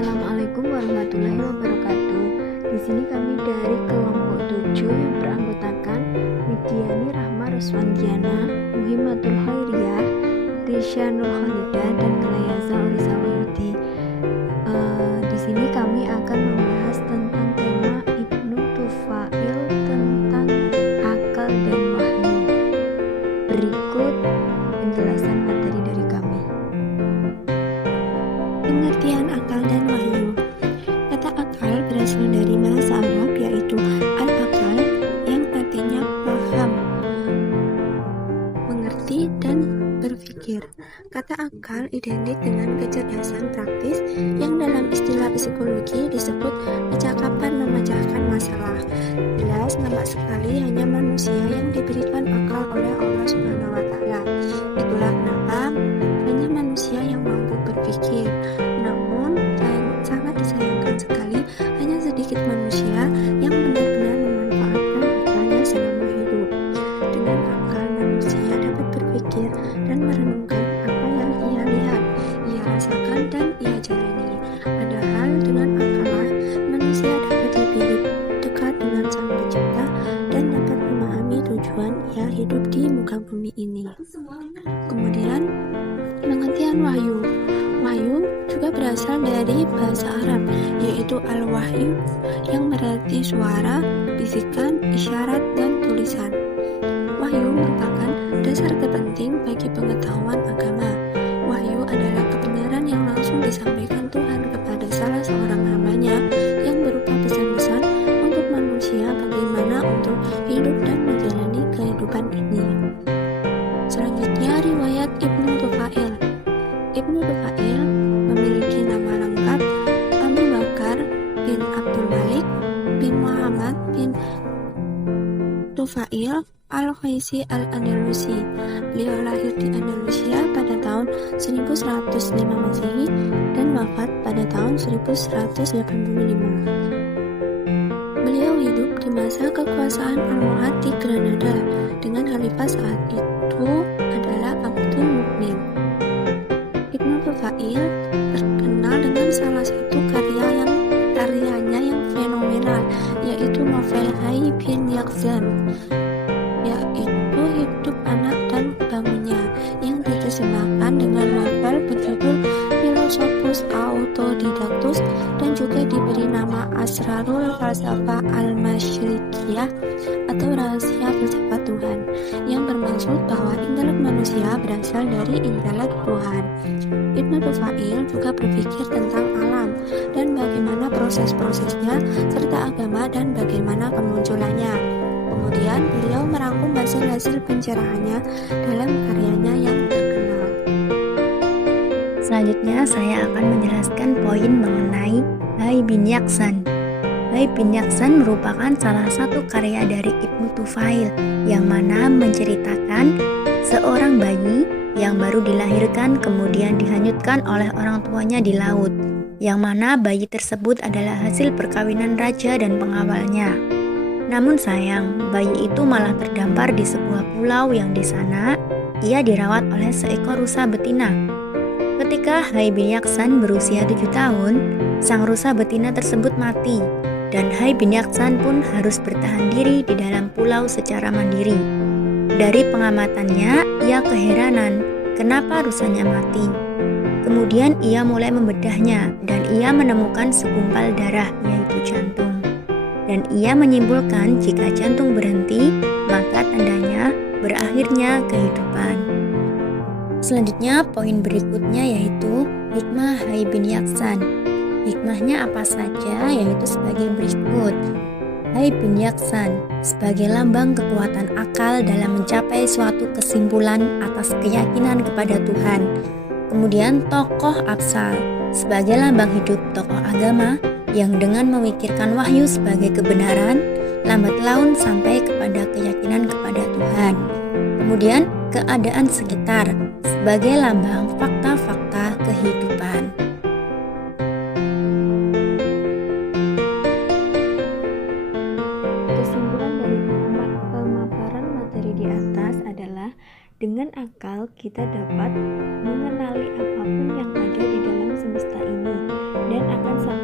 Assalamualaikum warahmatullahi wabarakatuh. Di sini kami dari kelompok 7 yang beranggotakan Widiani Rahma Ruswandiana, Muhimmatul Khairiyah, Risha Nur Khalidah, dan Gelayaza Orisa Wahyudi. Di sini kami akan membahas tentang tema Ibnu Tufail tentang akal dan wahyu. Berikut penjelasan materi dari kami. Pengertian akal dan wahyu. Kata akal berasal dari bahasa Arab yaitu al-akal yang artinya paham, mengerti, dan berpikir. Kata akal identik dengan kecerdasan praktis yang dalam istilah psikologi disebut kecakapan memecahkan masalah. Jelas nampak sekali hanya manusia yang diberikan akal oleh Allah Subhanahu wa Ta'ala. Itulah kenapa hanya manusia yang mampu berpikir. Namun sangat disayangkan sekali hanya sedikit manusia yang benar-benar memanfaatkan akalnya selama hidup. Dengan akal manusia dapat berpikir dan merenungkan apa yang ia lihat, ia rasakan, dan ia jalani. Padahal dengan akallah manusia dapat lebih dekat dengan Sang Pencipta dan dapat memahami tujuan ia hidup di muka bumi ini. Kemudian pengertian wahyu. Wahyu juga berasal dari bahasa Arab, yaitu al-wahyu yang berarti suara, bisikan, isyarat, dan tulisan. Wahyu merupakan dasar terpenting bagi pengetahuan agama. Wahyu adalah kebenaran yang langsung disampaikan Tuhan kepada salah seorang hamba-Nya yang berupa pesan-pesan untuk manusia bagaimana untuk hidup dan menjalani kehidupan ini. Selanjutnya, riwayat Ibnu Tufail. Ibnu Tufail memiliki nama lengkap Abu Bakar bin Abdul Malik bin Muhammad bin Tufail Al-Khaisi Al-Andalusi. Beliau lahir di Andalusia pada tahun 1105 Masehi dan wafat pada tahun 1185. Beliau hidup di masa kekuasaan Almohad di Granada dengan khalifah saat itu adalah Abdul Mukmin. Ibnu Tufail terkenal dengan salah satu karyanya yang fenomenal, yaitu novel Hai bin Yaqzan, yaitu hidup anak dan bangunnya, yang diterjemahkan dengan novel berjudul Philosophus Autodidactus dan juga diberi nama Asrarul Falsafah Al-Masyriqiyah atau rahasia filsafat Tuhan, yang bermaksud bahwa intelek manusia berasal dari intelek Tuhan. Ibnu Tufail juga berpikir tentang alam dan bagaimana proses-prosesnya serta agama dan bagaimana kemunculannya. Kemudian beliau merangkum hasil-hasil pencerahannya dalam karyanya yang terkenal. Selanjutnya saya akan menjelaskan poin mengenai Hai bin Yaqzan. Hai bin Yaqzan merupakan salah satu karya dari Ibnu Tufail yang mana menceritakan seorang bayi yang baru dilahirkan kemudian dihanyutkan oleh orang tuanya di laut, yang mana bayi tersebut adalah hasil perkawinan raja dan pengawalnya. Namun sayang, bayi itu malah terdampar di sebuah pulau yang di sana ia dirawat oleh seekor rusa betina. Ketika Hai bin Yaqzan berusia 7 tahun, sang rusa betina tersebut mati dan Hai bin Yaqzan pun harus bertahan diri di dalam pulau secara mandiri. Dari pengamatannya, ia keheranan kenapa rusanya mati. Kemudian ia mulai membedahnya dan ia menemukan segumpal darah, yaitu jantung. Dan ia menyimpulkan jika jantung berhenti, maka tandanya berakhirnya kehidupan. Selanjutnya, poin berikutnya yaitu hikmah Hai bin Yaqzan. Hikmahnya apa saja? Yaitu sebagai berikut. Hai bin Yaqzan sebagai lambang kekuatan akal dalam mencapai suatu kesimpulan atas keyakinan kepada Tuhan. Kemudian tokoh Absal sebagai lambang hidup tokoh agama yang dengan memikirkan wahyu sebagai kebenaran, lambat laun sampai kepada keyakinan kepada Tuhan. Kemudian keadaan sekitar sebagai lambang fakta-fakta kehidupan. Kesimpulan dari pemaparan materi di atas adalah dengan akal kita dapat mengenali apapun yang ada di dalam semesta ini dan kalian akan sangat